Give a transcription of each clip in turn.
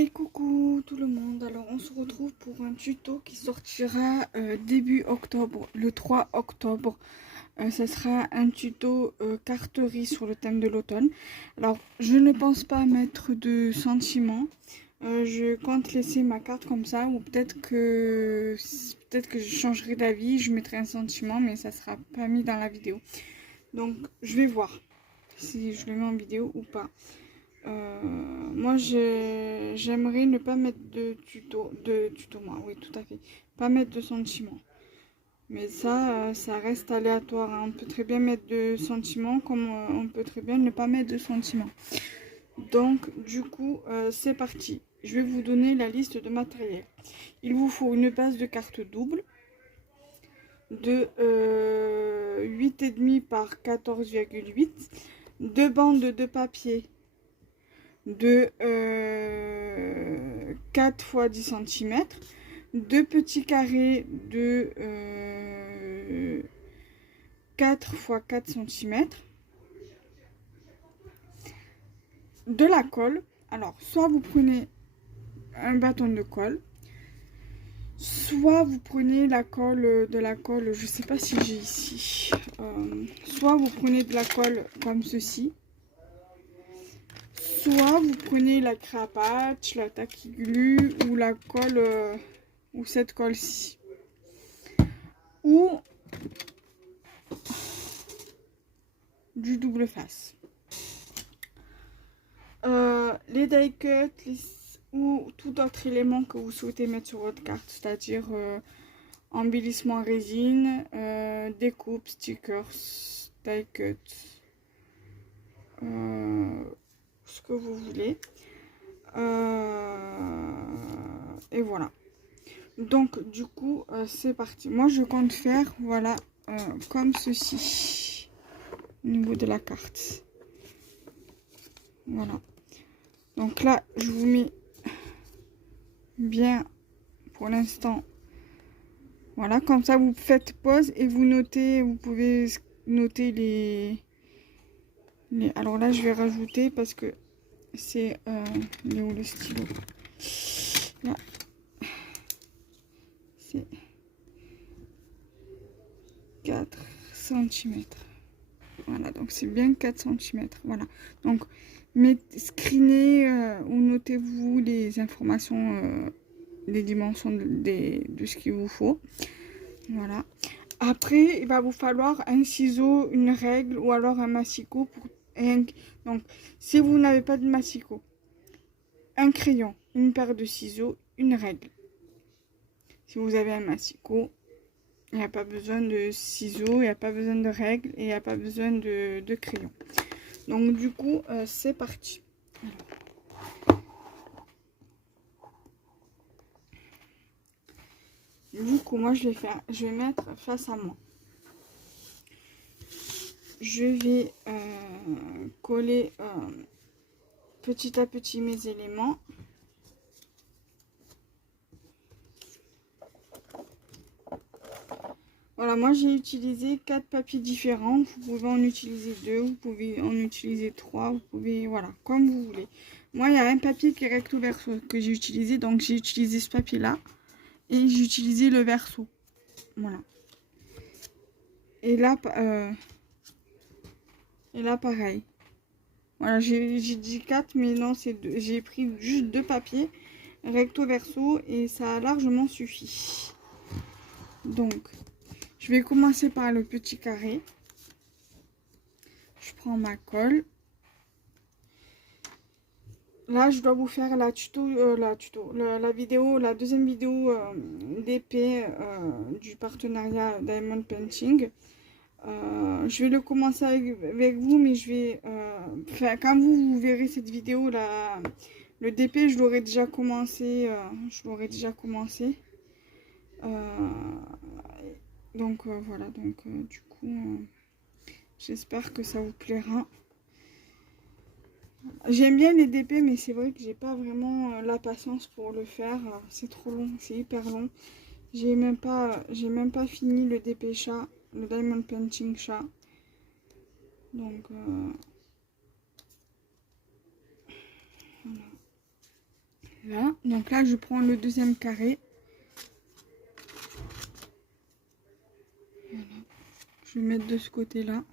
Et coucou tout le monde, alors on se retrouve pour un tuto qui sortira début octobre, le 3 octobre. Ça sera un tuto carterie sur le thème de l'automne. Alors je ne pense pas mettre de sentiments, je compte laisser ma carte comme ça, ou peut-être que je changerai d'avis, je mettrai un sentiment, mais ça sera pas mis dans la vidéo. Donc je vais voir si je le mets en vidéo ou pas. Moi j'aimerais ne pas mettre de tuto moi, oui tout à fait, pas mettre de sentiments, mais ça reste aléatoire, hein. On peut très bien mettre de sentiments comme on peut très bien ne pas mettre de sentiments. Donc du coup c'est parti, je vais vous donner la liste de matériel. Il vous faut une base de carte double de 8,5 par 14,8, deux bandes de papier de 4 x 10 cm, deux petits carrés de 4 x 4 cm, de la colle. Alors, soit vous prenez un bâton de colle, soit vous prenez la colle, je sais pas si j'ai ici, soit vous prenez de la colle comme ceci, soit vous prenez la crapatch, la tacky glue ou la colle, ou cette colle-ci, ou du double face. Les die cuts ou tout autre élément que vous souhaitez mettre sur votre carte, c'est-à-dire embellissement résine, découpe, stickers, die cut, ce que vous voulez. Et voilà. Donc du coup c'est parti. Moi je compte faire voilà comme ceci au niveau de la carte. Voilà. Donc là je vous mets bien pour l'instant. Voilà, comme ça vous faites pause et vous notez, vous pouvez noter les... Alors là je vais rajouter parce que c'est il est où le stylo? Là c'est 4 cm. Voilà, donc c'est bien 4 cm. Voilà, donc screenez ou notez-vous les informations, les dimensions de ce qu'il vous faut. Voilà. Après, il va vous falloir un ciseau, une règle ou alors un massicot. Donc, si vous n'avez pas de massicot, un crayon, une paire de ciseaux, une règle. Si vous avez un massicot, il n'y a pas besoin de ciseaux, il n'y a pas besoin de règles et il n'y a pas besoin de crayon. Donc du coup, c'est parti. Du coup, moi je vais mettre face à moi. Je vais coller petit à petit mes éléments. Voilà, moi j'ai utilisé 4 papiers différents. Vous pouvez en utiliser 2, vous pouvez en utiliser 3, vous pouvez, voilà, comme vous voulez. Moi, il y a un papier qui est recto verso que j'ai utilisé, donc j'ai utilisé ce papier-là. Et j'ai utilisé le verso. Voilà. Et là pareil. Voilà, j'ai dit 4, mais non, c'est 2. J'ai pris juste 2 papiers, recto verso, et ça a largement suffi. Donc, je vais commencer par le petit carré. Je prends ma colle. Là, je dois vous faire la vidéo, la deuxième vidéo d'épée du partenariat Diamond Painting. Je vais le commencer avec vous, mais je vais quand vous verrez cette vidéo, le DP, je l'aurai déjà commencé. Donc voilà, donc du coup, j'espère que ça vous plaira. J'aime bien les DP, mais c'est vrai que j'ai pas vraiment la patience pour le faire. C'est trop long, c'est hyper long. J'ai même pas fini le DP chat, le Diamond Painting chat. Donc voilà. Là, donc là je prends le deuxième carré. Voilà. Je vais mettre de ce côté là.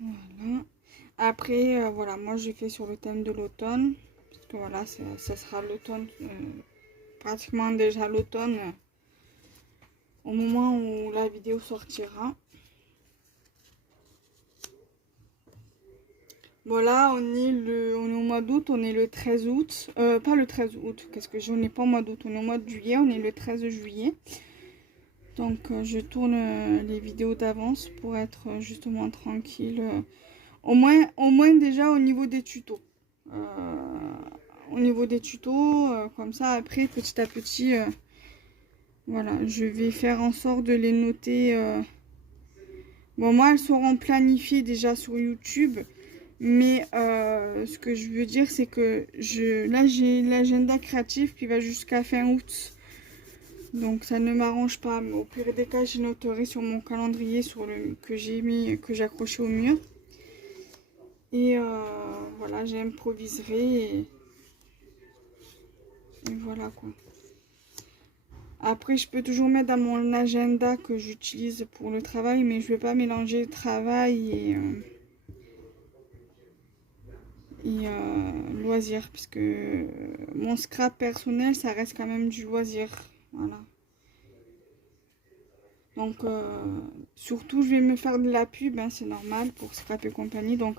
Voilà. Après, voilà, moi j'ai fait sur le thème de l'automne. Parce que voilà, ça sera l'automne, pratiquement déjà l'automne, au moment où la vidéo sortira. Voilà, on est au mois d'août, on est le 13 août. Pas le 13 août, qu'est-ce que j'en ai pas au mois d'août, on est au mois de juillet, on est le 13 juillet. Donc je tourne les vidéos d'avance pour être justement tranquille. Au moins déjà au niveau des tutos. Au niveau des tutos, comme ça après petit à petit, voilà, je vais faire en sorte de les noter. Bon, moi elles seront planifiées déjà sur YouTube. Mais ce que je veux dire, c'est que là, j'ai l'agenda créatif qui va jusqu'à fin août. Donc, ça ne m'arrange pas. Mais au pire des cas, je noterai sur mon calendrier que j'ai accroché au mur. Et voilà, j'improviserai. Et voilà quoi. Après, je peux toujours mettre dans mon agenda que j'utilise pour le travail. Mais je ne vais pas mélanger travail et loisir, parce que mon scrap personnel ça reste quand même du loisir, voilà. Donc surtout je vais me faire de la pub, hein, c'est normal pour Scrap et compagnie. Donc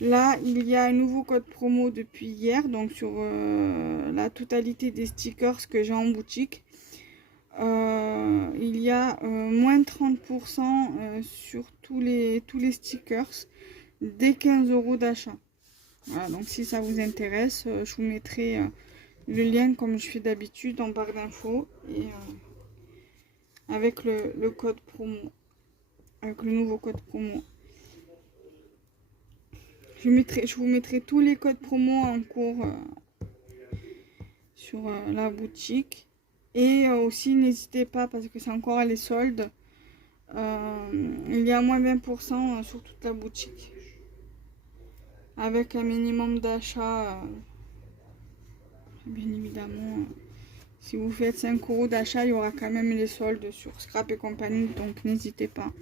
là il y a un nouveau code promo depuis hier, donc sur la totalité des stickers que j'ai en boutique, il y a moins 30% sur tous les stickers dès 15 € d'achat. Voilà, donc si ça vous intéresse, je vous mettrai le lien comme je fais d'habitude en barre d'infos et avec le code promo, avec le nouveau code promo. Je vous mettrai tous les codes promo en cours sur la boutique. Et aussi n'hésitez pas, parce que c'est encore les soldes, il y a moins 20% sur toute la boutique. Avec un minimum d'achat, bien évidemment. Si vous faites 5 € d'achat, il y aura quand même les soldes sur Scrap et compagnie, donc n'hésitez pas.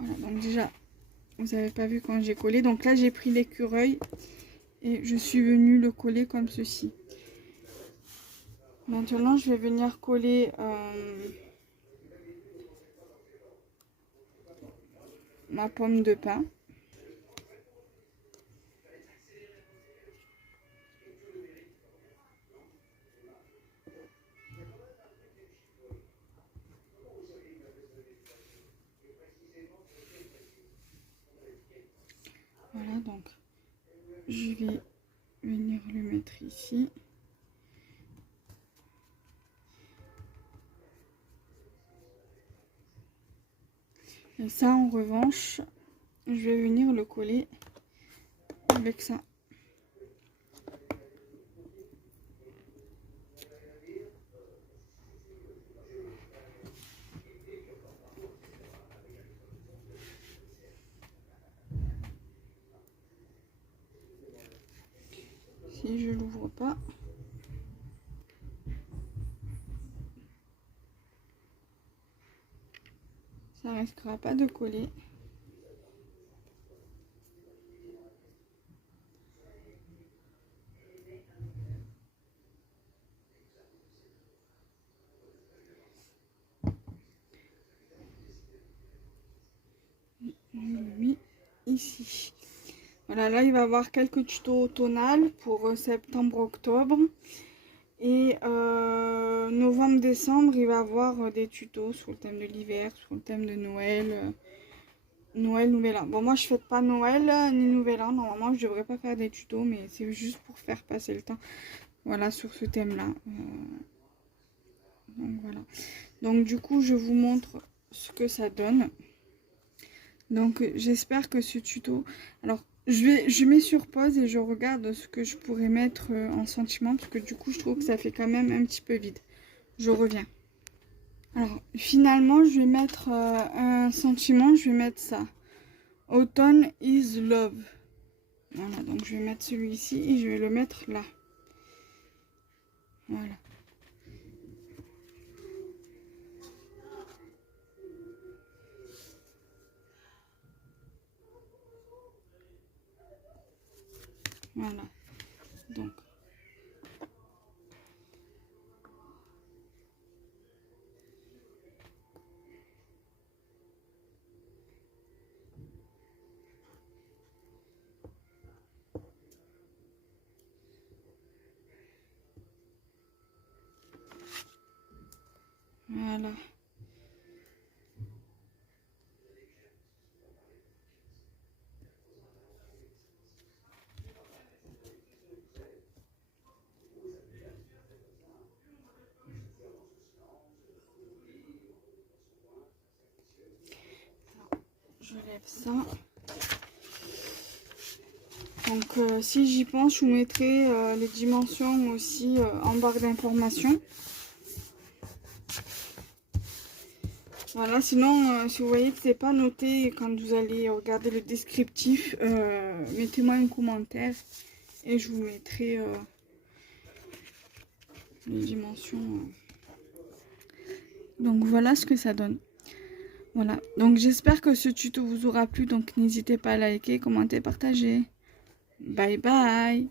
Voilà, donc déjà, vous n'avez pas vu quand j'ai collé. Donc là, j'ai pris l'écureuil et je suis venue le coller comme ceci. Maintenant, je vais venir coller ma pomme de pin. Voilà, donc je vais venir le mettre ici. Et ça, en revanche, je vais venir le coller avec ça. Si je l'ouvre pas, ça risquera pas de coller. Je le mets ici. Voilà, là il va y avoir quelques tutos automnales pour septembre-octobre. Et novembre-décembre, il va y avoir des tutos sur le thème de l'hiver, sur le thème de Noël. Noël, Nouvel An. Bon, moi je fête pas Noël ni Nouvel An. Normalement, je devrais pas faire des tutos, mais c'est juste pour faire passer le temps. Voilà, sur ce thème-là. Donc voilà. Donc du coup, je vous montre ce que ça donne. Donc j'espère que ce tuto... Alors je mets sur pause et je regarde ce que je pourrais mettre en sentiment, parce que du coup je trouve que ça fait quand même un petit peu vide. Je reviens. Alors finalement je vais mettre un sentiment, je vais mettre ça. Autumn is love. Voilà, donc je vais mettre celui-ci et je vais le mettre là. Voilà. Voilà. Donc. Voilà. Je lève ça. Donc si j'y pense, je vous mettrai les dimensions aussi en barre d'informations. Voilà, sinon si vous voyez que c'est pas noté quand vous allez regarder le descriptif, mettez-moi un commentaire et je vous mettrai les dimensions. Donc voilà ce que ça donne. Voilà, donc j'espère que ce tuto vous aura plu, donc n'hésitez pas à liker, commenter, partager. Bye bye.